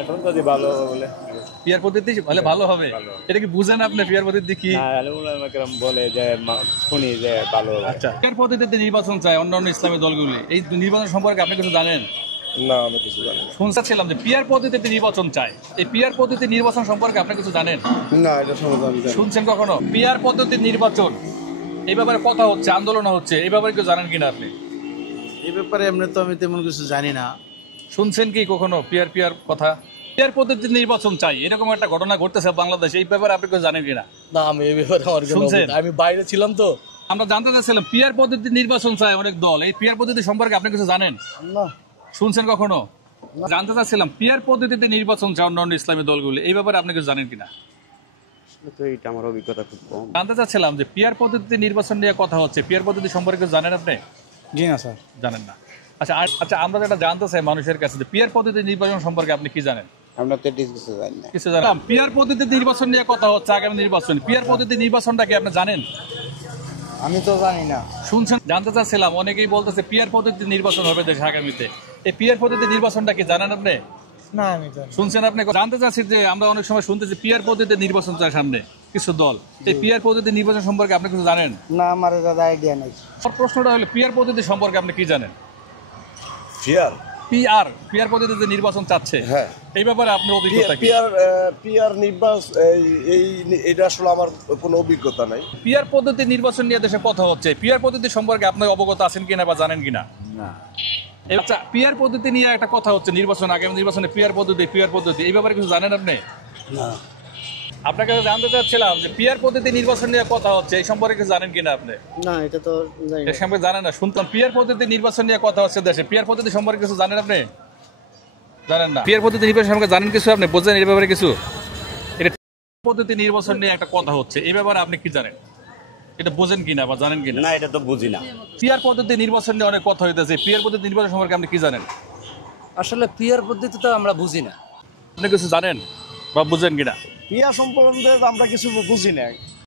এখন যদি ভালো হবে বলে পিয়ার পদ্ধতি বলে ভালো হবে, এটা কি বুঝেন আপনি? পিয়ার পদ্ধতি কি বলে যে শুনি যে ভালো হবে। আচ্ছা, পিয়ার পদ্ধতিতে নির্বাচন চায় অন্যান্য ইসলামী দলগুলি, এই নির্বাচন সম্পর্কে আপনি কিছু জানেন? না, আমি কিছু জানি না। শুনছিলাম যে পিয়ার পদ্ধতিতে নির্বাচন চায়, এই পিয়ার পদ্ধতি নির্বাচন সম্পর্কে আপনি কিছু জানেন? না, এটা সমাধান শুনছেন কখনো? পিয়ার পদ্ধতির নির্বাচন এই ব্যাপারে কথা হচ্ছে, আন্দোলন হচ্ছে, এই ব্যাপারে কেউ জানেন কিনা আপনি? এই ব্যাপারে এমনি তো আমি তেমন কিছু জানি না। শুনছেন কি কখনো পিয়ার কথা? পিয়ার পদ্ধতির নির্বাচন চাই এরকম একটা ঘটনা ঘটতেছে বাংলাদেশে, এই ব্যাপারে আপনি কেউ জানেন কিনা? না, আমি এই ব্যাপারে আমার শুনছেন? আমি বাইরে ছিলাম তো। আমরা জানতে চাচ্ছিলাম পিয়ার পদ্ধতির নির্বাচন চায় অনেক দল, এই পিয়ার পদ্ধতি সম্পর্কে আপনি কিছু জানেন? না। শুনছেন কখনো? জানতে চাচ্ছিলাম পিয়ার পদ্ধতিতে নির্বাচন চায় অন্যান্য ইসলামী দলগুলি, এই ব্যাপারে আপনি কিছু জানেন কিনা? তো এটা আমার অভিজ্ঞতা খুব কম। জানতে চাচ্ছিলাম যে পিয়ার পদ্ধতিতে নির্বাচন নিয়ে কথা হচ্ছে, পিয়ার পদ্ধতি সম্পর্কে জানেন আপনি? জি না স্যার। জানেন না। আচ্ছা আচ্ছা, আমরা যেটা জানতে চাই মানুষের কাছে যে পিয়ার পদ্ধতি নির্বাচন সম্পর্কে আপনি কি জানেন? আমরা তো কিছু জানি না। কিছু জানেন? পিয়ার পদ্ধতি নির্বাচন নিয়ে কথা হচ্ছে, আগামী নির্বাচন, পিয়ার পদ্ধতি নির্বাচনটা কি আপনি জানেন? আমি তো জানি না। শুনছেন? জানতে চাচ্ছিলাম, অনেকেই বলতেছে পিয়ার পদ্ধতি নির্বাচন হবে দেশে আগামীতে, এই পিয়ার পদ্ধতি নির্বাচনটা কি জানেন আপনি? না, আমি জানি। শুনছেন আপনি? জানতে চাচ্ছি যে আমরা অনেক সময় শুনতেছি পিয়ার পদ্ধতি নির্বাচন চায় সামনে কিছু দল, এই পিয়ার পদ্ধতি নির্বাচন সম্পর্কে আপনি কিছু জানেন? না, আমার দাদা আইডিয়া নাই। আমার প্রশ্নটা হলো পিয়ার পদ্ধতি সম্পর্কে আপনি কি জানেন? পিয়ার পিয়ার পদ্ধতিতে নির্বাচন চাচ্ছে, হ্যাঁ, এই ব্যাপারে আপনার অভিজ্ঞতা কি? পিয়ার নির্বাচন এটা আসলে আমার কোনো অভিজ্ঞতা নাই। পিয়ার পদ্ধতি নির্বাচন নিয়ে দেশে কথা হচ্ছে, পিয়ার পদ্ধতি সম্পর্কে আপনি অবগত আছেন কিনা বা জানেন কিনা? না। আচ্ছা, পিয়ার পদ্ধতি নিয়ে একটা কথা হচ্ছে নির্বাচন, আগামী নির্বাচনে পিয়ার পদ্ধতি এই ব্যাপারে কিছু জানেন আপনি? না। আপনার কাছে জানতে চাচ্ছিলাম যে পিয়ার পদ্ধতি নির্বাচন নিয়ে কথা হচ্ছে, এই সম্পর্কে কিছু জানেন কিনা আপনি? না, এটা তো জানি না। এর সম্পর্কে জানেন না। শুনতাম পিয়ার পদ্ধতি নির্বাচন নিয়ে কথা হচ্ছে দেশে, পিয়ার পদ্ধতি সম্পর্কে কিছু জানেন আপনি? জানেন না। পিয়ার পদ্ধতি নির্বাচন সম্পর্কে জানেন কিছু আপনি? বোঝেন এই ব্যাপারে কিছু? এটা পদ্ধতি নির্বাচন নিয়ে একটা কথা হচ্ছে, এই ব্যাপারে আপনি কি জানেন? এটা বোঝেন কিনা বা জানেন কিনা? না, এটা তো বুঝি না। পিয়ার পদ্ধতি নির্বাচন নিয়ে অনেক কথা হইতেছে, পিয়ার পদ্ধতি নির্বাচন সম্পর্কে আপনি কি জানেন? আসলে পিয়ার পদ্ধতি তো আমরা বুঝি না। আপনি কিছু জানেন বা বুঝেন কিনা? পিয়ার সম্পর্কে আমরা কিছু বুঝি না।